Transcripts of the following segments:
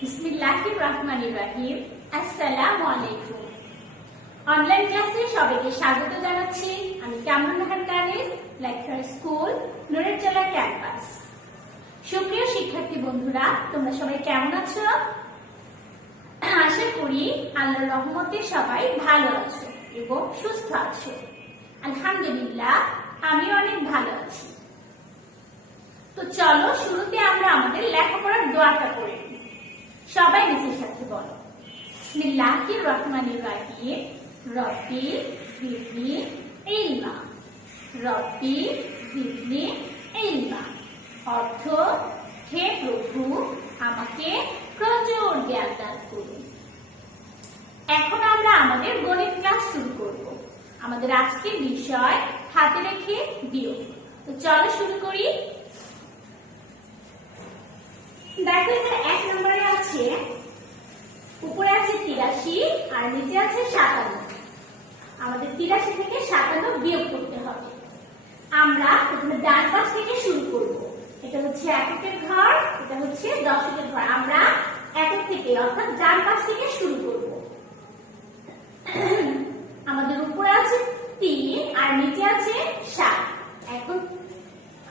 বিসমিল্লাহির রহমানির রহিম। আসসালামু আলাইকুম। অনলাইন ক্লাসে সবাইকে স্বাগত জানাচ্ছি। আমি কামরুন নাহার কানিজ, লেকচার স্কুল, নুরেরচলা ক্যাম্পাস। সুপ্রিয় শিক্ষার্থী বন্ধুরা, তোমরা সবাই কেমন আছো? আশা করি আল্লাহর রহমতে সবাই ভালো আছো এবং সুস্থ আছো। আলহামদুলিল্লাহ, আমি অনেক ভালো আছি। তো চলো শুরুতে আমরা আমাদের লেখাপড়ার দোয়াটা পড়ে নিই। সবাই নিজের সাথে বলো, বিসমিল্লাহির রহমানির রহিম। রব্বি জিদনি ইলমা। রব্বি জিদনি ইলমা। অর্থ, হে প্রভু, আমাকে প্রচুর জ্ঞান দান করুন। এখন আমরা আমাদের গণিত ক্লাস শুরু করব। আমাদের আজকের বিষয় হাতে রেখে বিয়োগ। তো চলো শুরু করি। দেখো এখানে 1 নম্বরে আছে, উপরে আছে 83 আর নিচে আছে 57। আমাদের 83 থেকে 57 বিয়োগ করতে হবে। আমরা প্রথমে ডান পাশ থেকে শুরু করব। এটা হচ্ছে এককের ঘর, এটা হচ্ছে দশকের ঘর। আমরা একক থেকে অর্থাৎ ডান পাশ থেকে শুরু করব। আমাদের উপরে আছে 3 আর নিচে আছে 7। এখন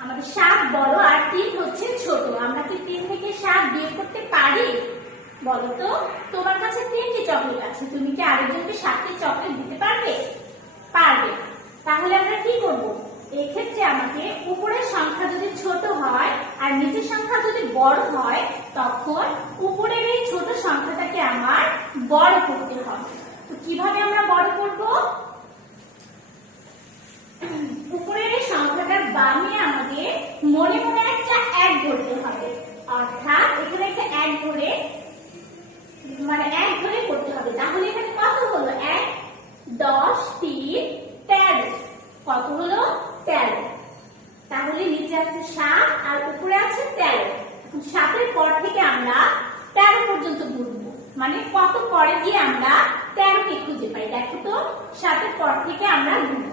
আমাদের 7 বড় আর 3 হচ্ছে ছোট। আমরা কি 3 থেকে 7 বিয়োগ করতে পারি? বলো তো, তোমার কাছে 3টি চকলেট আছে, তুমি কি আরেকজনকে 7টি চকলেট দিতে পারবে? পারবে। তাহলে আমরা কি করব? এই ক্ষেত্রে আমাকে উপরের সংখ্যা যদি ছোট হয় আর নিচের সংখ্যা যদি বড় হয়, তখন উপরের এই ছোট সংখ্যাটাকে আমার বড় করতে হবে। তো কিভাবে আমরা বড় করব? উপরের এই সংখ্যাটার বামে আমাদের মনে মনে একটা 1 ধরতে হবে। অর্থাৎ এখানে একটা 1 ধরে, মানে 1 ধরে করতে হবে। তাহলে এখানে কত হলো? 1 10 3 13। কত হলো? 13। তাহলে নিচে আছে 7 আর উপরে আছে 13। এখন 7 এর পর থেকে আমরা 13 পর্যন্ত গুনবো। মানে কত পরে গিয়ে আমরা 13 কে খুঁজে পাই। দেখো তো, 7 এর পর থেকে আমরা গুনবো।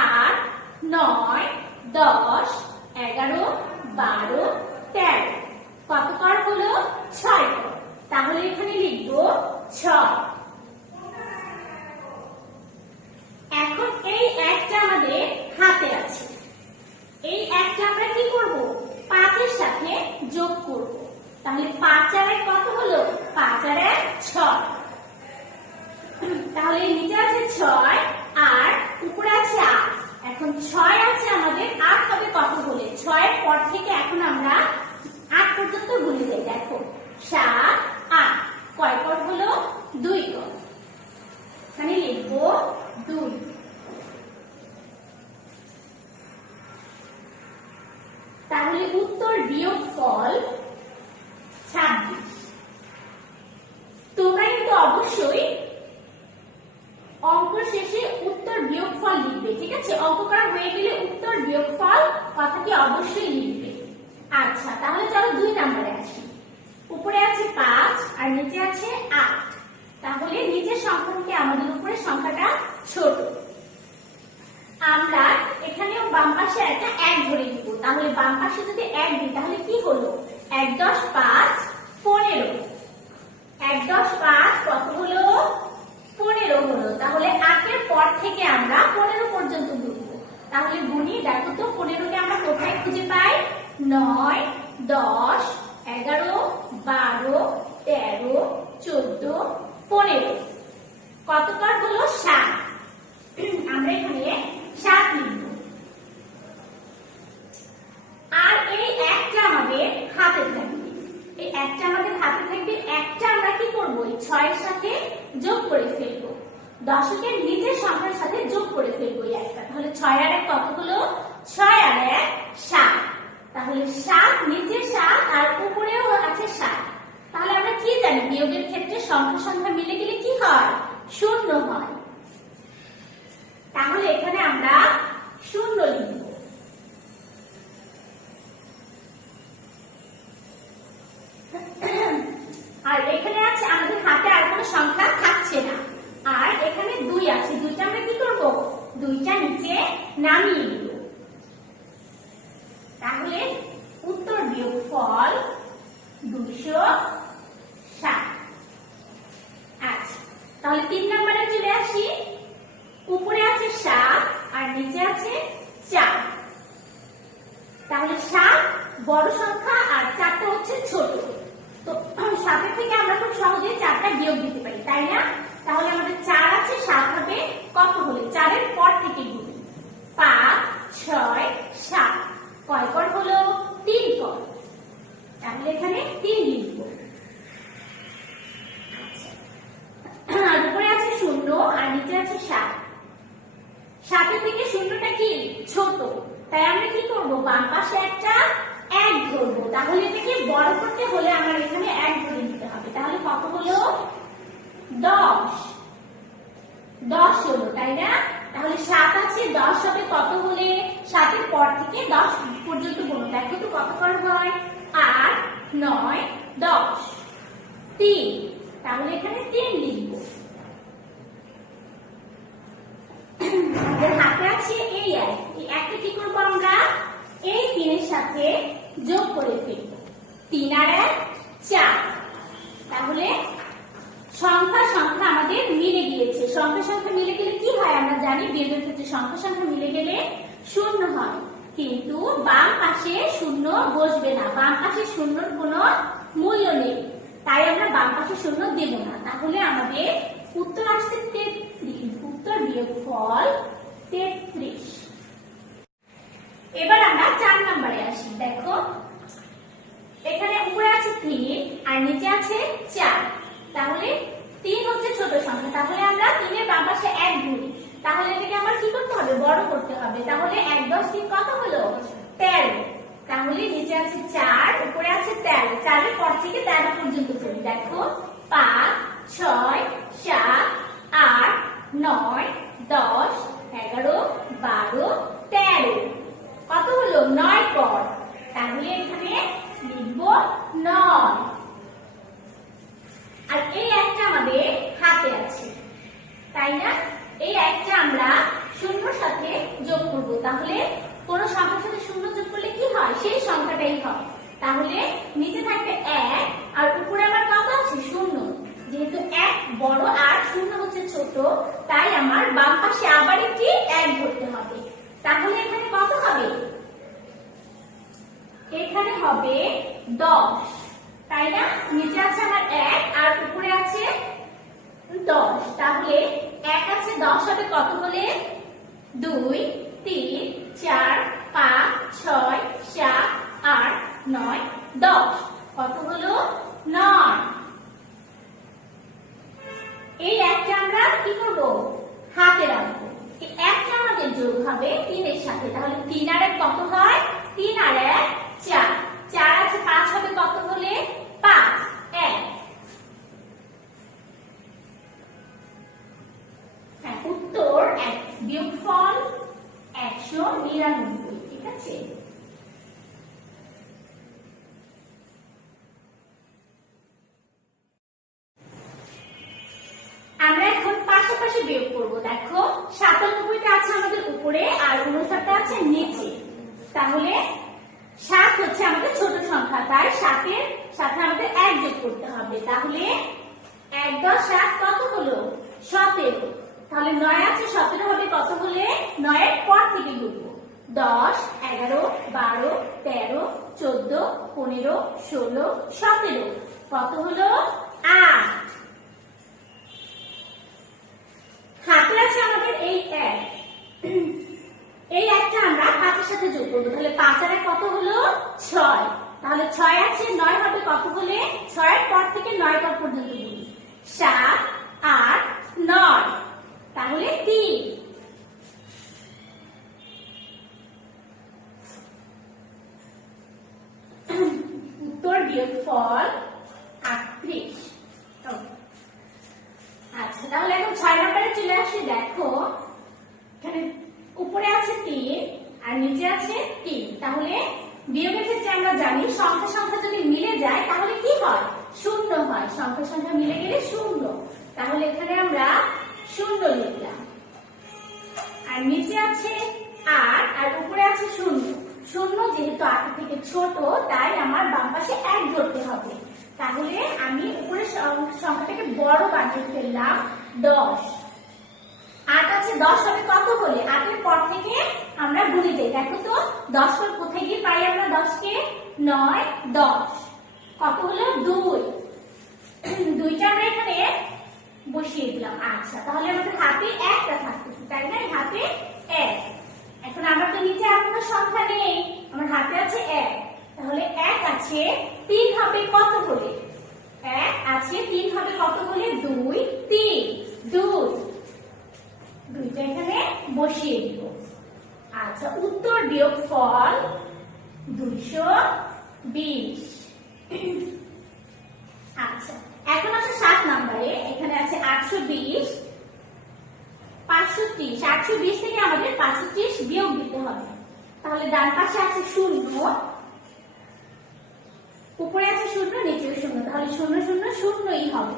8 9 10 11 12 13। কত পর হলো? 6 পর। তাহলে এখানে লিখবো 6। এখন এই 1টা আমাদের হাতে আছে। এই 1টা আমরা কি করব? 5 এর সাথে যোগ করব। তাহলে 5 আর 1 কত হলো? 5 আর 1 6। তাহলে নিচে আছে 6 আর উপরে আছে 8। এখন 6 আছে আমাদের, 8 হবে কত হলে? 6 এর পর থেকে এখন আমরা 8 পর্যন্ত গুনে যাই। দেখো 7 8 কয় পর হলো? 2 পর। এখানে লিখবো 2। তাহলে উত্তর বিয়োগফল 26। তোমরা কিন্তু অবশ্যই অঙ্ক শেষে উত্তর বিয়োগফল লিখবে, ঠিক আছে? অঙ্ক করা হয়ে গেলে উত্তর বিয়োগফল কথাটি অবশ্যই লিখবে। আচ্ছা, তাহলে চলো 2 নম্বরে আসি। উপরে আছে 5 আর নিচে আছে 8। তাহলে নিচের সংখ্যা থেকে আমাদের উপরের সংখ্যাটা ছোট। আমরা এখানেও বাম পাশে একটা 1 ধরে দিব। তাহলে বাম পাশে যদি 1 দিই তাহলে কি হলো? 1 10 5 15। 1 10 5 কত হলো? 15 হলো। তাহলে 8 এর পর থেকে আমরা 15 পর্যন্ত গুনবো। তাহলে গুনি, দেখো তো 15 কে আমরা কোথায় খুঁজে পাই? 9 10 11 12 13 14 15। কত পর হলো? 7। আমরা এখানে 7 লিখব। আর এই 1টা আমাদের হাতে থাকবে। এই 1টা আমাদের হাতে থাকবে। 1টা আমরা কি করব? এই 6 এর সাথে যোগ করে ফেলবো। দশকের নিচের সংখ্যার সাথে যোগ করে ফেলবো এই 1টা। তাহলে 6 আর 1 কত হলো? 6 আর 1 7। তাহলে 7 নিচে 7 আর উপরেও আছে 7। তাহলে আমরা কি জানি? বিয়োগের ক্ষেত্রে সংখ্যা সংখ্যা মিলে গেলে কি হয়? 0 হয়। তাহলে এখানে আমরা 0 লিখব। আর এখানে আছে আমাদের হাতে আর কোনো সংখ্যা থাকছে না। আর এখানে 2 আছে, 2টা আমরা কি করব? 2টা নিচে নামিয়ে দিব। তাহলে উত্তর বিয়োগফল 260। তাহলে 3 নম্বরে চলে আসি। উপরে আছে 7 আর নিচে আছে 4। তাহলে 7 বড় সংখ্যা আর 4টা হচ্ছে ছোট। তো 7 থেকে আমরা খুব সহজে 4টা বিয়োগ দিতে পারি, তাই না? তাহলে আমাদের 4 আছে, 7 হবে কত হলে 4 এর পর থেকে গুণি। 5 6 7 কয় পর হলো 3 পর। তাহলে এখানে 3 লিখব। আর উপরে আছে 0 আর নিচে আছে 7। 7 থেকে 0টা কি ছোট, তাই আমরা কি করব, বাম পাশে একটা 1 ধরবো। তাহলে এটাকে বড় করতে হলে আমার এখানে 1 ধরে নিতে হবে। তাহলে কত হলো 10। 10 হলো, তাই না? তাহলে 7 আছে, 10 হবে কত হলে 7 এর পর থেকে 10 পর্যন্ত গুণ। দেখো তো কত পর হয়, 8 9 10 3। তাহলে এখানে 3 লিখব। আমাদের হাতে আছে এই 1, এই 1কে কি করব আমরা, এই 3 এর সাথে যোগ করে ফেলব। 3 আর 1 4। তাহলে সংখ্যা সংখ্যা আমাদের মিলে গিয়েছে। সংখ্যা সংখ্যা মিলে গেলে কি হয় আমরা জানি, বিয়োগের ক্ষেত্রে সংখ্যা সংখ্যা মিলে গেলে 0 হয়, কিন্তু বাম পাশে 0 বসবে না। বাম পাশে 0-র কোনো মূল্য নেই, তাই আমরা বাম পাশে 0 দেব না। তাহলে আমাদের উত্তর আসছে 33। উত্তর বিয়োগফল 33। এবার আমরা 4 নম্বরে আসি। দেখো এখানে উপরে আছে 3 আর নিচে আছে 4। তাহলে 3 হচ্ছে ছোট সংখ্যা, তাহলে আমরা 3 এর বাম পাশে 1 ধরি। তাহলে এটাকে আমার কি করতে হবে, বড় করতে হবে। তাহলে 1 10 3 কত হলো 13। তাহলে নিচে আছে 4, উপরে আছে 13। 4 এর পর থেকে 13 পর্যন্ত ধরি। দেখো 5 6 7 8 9 10 11 12 13 কত হলো 9 পর। তাহলে এখানে লিখব 9। আর এই 1টা আমাদের হাতে আছে, তাই না? এই 1টা আমরা 0-র সাথে যোগ করব। তাহলে কোন সংখ্যার সাথে 0 যোগ করলে কি হয়, সেই সংখ্যাটাই হয়। তাহলে নিচে থাকবে 1 আর উপরে আমার কত আছে 0। যেহেতু 1 বড় আর 0 হচ্ছে ছোট, তাই আমার বাম পাশে আবার একটি 1 ধরতে হবে। তাহলে এখানে কত হবে, এখানে হবে 10, তাই না? নিচে আছে আমার 1 আর উপরে আছে 10। তাহলে 1 আছে, 10 হবে কত হলে 2 3 4 5 6 7 8 9 10 কত হলো 9। এই 1টা আমরা কি করব, হাতে রাখবো। এই 1টা আমাদের যোগ হবে 3 এর সাথে। তাহলে 3 আর 1 কত হয়, 3 আর 1 4। 4 আছে, 5 হবে কত হলে 5 1। হ্যাঁ, উত্তর বিয়োগফল 199। ঠিক আছে, আমরা এখন পাশাপাশি বিয়োগ করব। দেখো 97টা আছে আমাদের উপরে আর 59টা আছে নিচে। তাহলে 7 হচ্ছে আমাদের ছোট সংখ্যা, তাই 7 এর সাথে আমাদের 1 যোগ করতে হবে। তাহলে 1 10 7 কত হলো 17। তাহলে 9 আছে, 17 হবে কত হলে 9 এর পর থেকে গুনব। 10 11 12 13 14 15 16 17 কত হলো 8। হাতে আছে আমাদের এই 1, এই 1টা আমরা 5 এর সাথে যোগ করব। তাহলে 5 আর 1 কত হলো 6। তাহলে 6 আছে, 9 হবে কত হলে 6 এর পর থেকে 9 পর পর্যন্ত গুনি। 7 8 9 তাহলে 3। উত্তর বিয়োগফল 38। আচ্ছা, তাহলে এখন 6 নম্বরে চলে আসি। দেখো এখানে উপরে আছে 3 আর নিচে আছে 3। তাহলে বিয়োগের ক্ষেত্রে আমরা জানি সংখ্যা সংখ্যা যদি মিলে যায় তাহলে কি হয়, 0 হয়। সংখ্যা সংখ্যা মিলে গেলে 0। তাহলে এখানে আমরা 0 লিখলাম। আর নিচে আছে 8 আর উপরে আছে 0। 0 যেহেতু 8 থেকে ছোট, তাই আমার বাম পাশে 1 ধরতে হবে। তাহলে আমি উপরে সংখ্যাটাকে বড় বানিয়ে ফেললাম 10। 8 আছে 10 হবে কত হলে? 8 এর পর থেকে আমরা গুণে যাই। দেখো তো 10 পর কোথায় গিয়ে পাই আমরা 10 কে? 9 10 কত হলো? 2। 2টা আমরা এখানে বসিয়ে দিলাম। আচ্ছা, তাহলে আমাদের হাতে একটা থাকতেছে, তাই না? হাতে 1। এখন আমার তো নিচে আর কোনো সংখ্যা নেই, আমার হাতে আছে 1। তাহলে 1 আছে 3 হবে কত হলে? 1 আছে 3 হবে কত হলে? 2 3 2। 2টা এখানে বসিয়ে দিব। আচ্ছা, উত্তর বিয়োগফল 220। আচ্ছা, এখন আছে 7 নম্বরে। এখানে আছে 820 530। 820 থেকে আমাদের 530 বিয়োগ দিতে হবে। তাহলে ডান পাশে আছে 0, উপরে আছে 0, নিচেও 0, তাহলে 0 0 0ই হবে।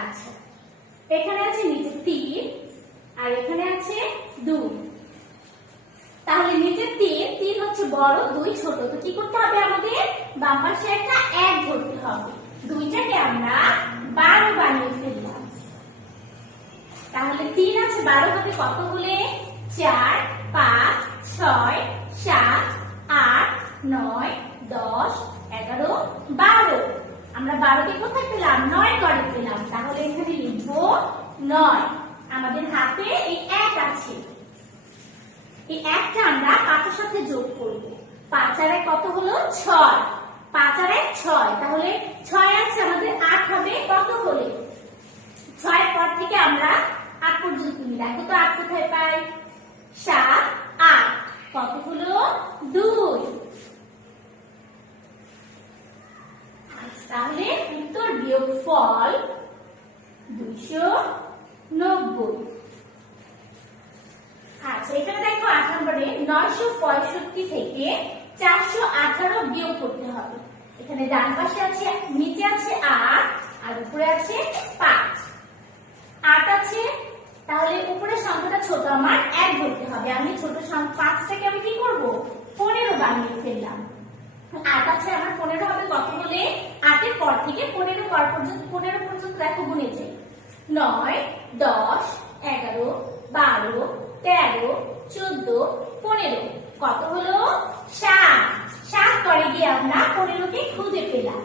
আচ্ছা, এখানে আছে নিচে 3 আর এখানে আছে 2। তাহলে নিচে 3 হচ্ছে বড়, 2 ছোট। তো কি করতে হবে আমাদের? বাম পাশে একটা 1 ধরতে হবে। 2টাকে আমরা 12 বানিয়ে ফেললাম। তাহলে 3 আছে 12 হবে কত হলে? 4 5 6 7 8 9 10 11 12। আমরা 12 কে কোথায় পেলাম? 9 ঘরে পেলাম। তাহলে এখানে লিখবো 9। আমাদের হাতে এই 1 আছে, এই 1টা আমরা 5 এর সাথে যোগ করব। 5 আর 1 কত হলো? 6। 5 আর 1 6। তাহলে 6 আছে আমাদের 8 হবে কত হলে? 6 এর পর থেকে আমরা 8 পর্যন্ত নিই। দেখো তো 8 কোথায় পাই? 7 8 কত হলো? 2। তাহলে উত্তর বিয়োগফল 290। আচ্ছা, এখানে দেখো 8 নম্বরে 965 থেকে 418 বিয়োগ করতে হবে। এখানে ডান পাশে আছে, নিচে আছে 8 আর উপরে আছে 5। 8 আছে, তাহলে উপরের সংখ্যাটা ছোট, আমার 1 ধরতে হবে। আমি ছোট সংখ্যা 5 থেকে আমি কি করব? 15 বানিয়ে ফেললাম। 8 আছে আমার 15 হবে কত হলে? 8 এর পর থেকে 15 পর্যন্ত দেখো গুণে যাই। 9 10 11 12 13 14 15 কত হলো? 7। 7 করে গিয়ে আমরা 15 কে খুঁজে পেলাম।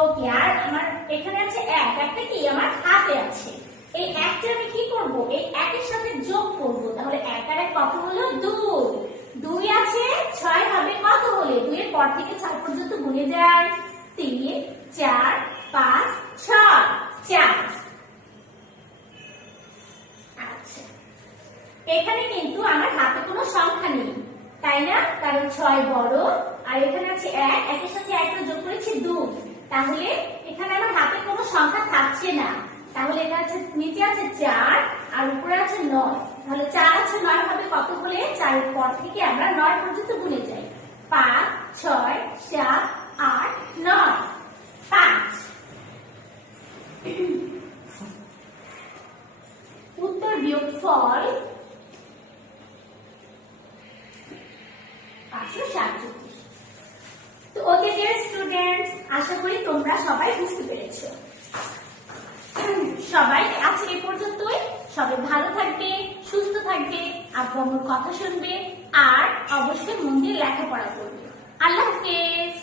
ওকে, আর আমার এখানে আছে 1। একটা কি আমার হাতে আছে, এই 1টা আমি কি করব? এই 1 এর সাথে যোগ করব। তাহলে 1 আর 1 কত হলো? 2। 2 আছে 6 হবে কত হলে? 2 এর পর থেকে 6 পর্যন্ত গুণে যায়। 3 4 5 6 4। আচ্ছা, এখানে কিন্তু আমার হাতে কোনো সংখ্যা নেই, তাই না? কারণ 6 বড় আর এখানে আছে 1, 1 এর সাথে 1টা যোগ করেছি 2। তাহলে এখানে আমার হাতে কোনো সংখ্যা থাকছে না। তাহলে এটা আছে, নিচে আছে 4 আর উপরে আছে 9। তাহলে 4 আছে 9 হবে কত হলে? 4 এর পর থেকে আমরা 9 পর্যন্ত গুণে যাই। 5 6 7 8 9 5। উত্তর বিয়োগফল 537। তো ওকে ডিয়ার স্টুডেন্টস, আশা করি তোমরা সবাই বুঝতে পেরেছো। সবাই আজকে এই পর্যন্তই। সবাই ভালো থাকবে, সুস্থ থাকবে, আব্বু আম্মুর কথা শুনবে আর অবশ্যই মন দিয়ে লেখাপড়া করবে। আল্লাহ হাফেজ।